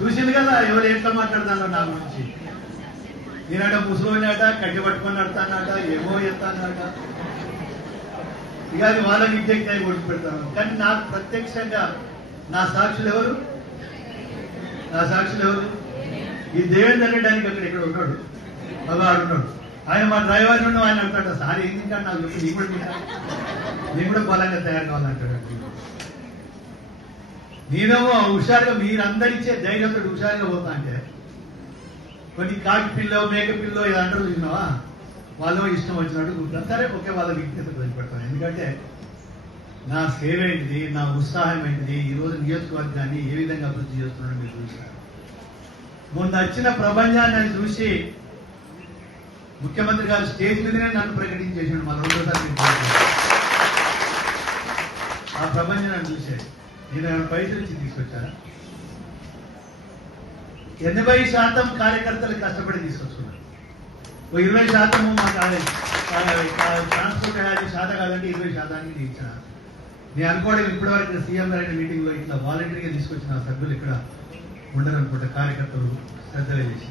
చూసింది కదా ఎవరు ఎట్లా మాట్లాడతాను నా గురించి. నేనట ముసలోనట కట్టి పట్టుకొని నడతానట ఏమో ఎత్తానట. ఇక అది వాళ్ళని ఇంజెక్ట్ అయి కొట్టి పెడతాను. కానీ నాకు ప్రత్యక్షంగా నా సాక్షులు ఎవరు? నా సాక్షులు ఎవరు? ఈ దేవుని తగ్గడానికి అక్కడ ఇక్కడ ఉన్నాడు, మగాడు ఉన్నాడు. ఆయన మా డ్రైవర్ నుండి ఆయన అంటాడు, సార్ ఏం తింటాడు నాకు చెప్పి, నీ కూడా బలంగా తయారు కావాలంటాడు. నేనేమో హుషారుగా మీరందరిచ్చే ధైర్యంతో హుషారుగా పోతా అంటే కొన్ని కాకి పిల్లో మేక పిల్లో ఇది అంటారు చూసినావా, వాళ్ళు ఇష్టం వచ్చినట్టు కూర్చుంటారు. సరే ఓకే, వాళ్ళ విజ్ఞత వదిలిపెడతాను. ఎందుకంటే నా సేవ ఏంటిది, నా ఉత్సాహం ఏంటిది, ఈరోజు నియోజకవర్గాన్ని ఏ విధంగా అభివృద్ధి చేస్తున్నాడో మీరు చూస్తారు. మొన్న వచ్చిన ప్రపంచాన్ని చూసి ముఖ్యమంత్రి గారు స్టేజ్ మీదనే నన్ను ప్రకటించేసాడు. మన రెండోసారి ఆ ప్రపంచాన్ని చూసే నేను పైసలు ఇచ్చి తీసుకొచ్చాను. 80% కార్యకర్తలు కష్టపడి తీసుకొచ్చుకున్నారు. 20% మా ట్రాన్స్పోర్ట్ శాతం కాదంటే 20% ఇచ్చిన. నేను అనుకోవడం ఇప్పటివరకు సీఎం గారి మీటింగ్ లో ఇట్లా వాలంటరీగా తీసుకొచ్చిన సభ్యులు ఇక్కడ ఉండరనుకుంటా. కార్యకర్తలు శ్రద్ధగా చేసి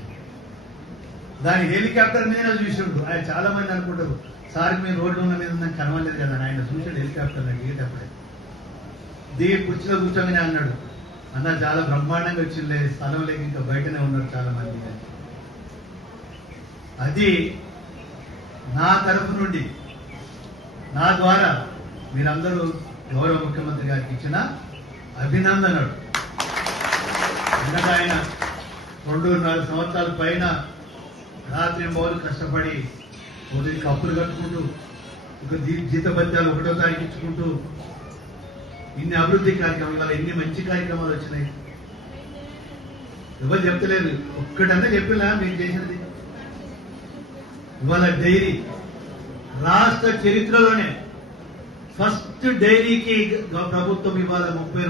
దాని హెలికాప్టర్ మీద చూసిండు. ఆయన చాలా మంది అనుకుంటారు సార్ మీరు రోడ్లు ఉన్న మీద నాకు కనవలేదు కదా, ఆయన చూసాడు హెలికాప్టర్ నాకు దిగేటప్పుడే. దిగి కుర్చీలో కూర్చోగానే అన్నాడు, అన్న చాలా బ్రహ్మాండంగా వచ్చింది, స్థలం లేక ఇంకా బయటనే ఉన్నారు చాలా మంది. అది నా తరఫు నుండి నా ద్వారా మీరందరూ గౌరవ ముఖ్యమంత్రి గారికి ఇచ్చిన అభినందనలు. ఎందుకంటే ఆయన 2-4 సంవత్సరాల పైన రాత్రి మౌలు కష్టపడి ఉదయం అప్పులు కట్టుకుంటూ ఒక జీతభత్యాలు 1వ తారీఖు ఇచ్చుకుంటూ ఇన్ని అభివృద్ధి కార్యక్రమాలు, ఇవాళ ఎన్ని మంచి కార్యక్రమాలు వచ్చినాయి. ఎవరు చెప్తలేదు, ఒక్కటన్నా చెప్పినా మీకు చేసినది. ఇవాళ డైరీ రాష్ట్ర చరిత్రలోనే ఫస్ట్ డైరీకి ప్రభుత్వం ఇవాళ 32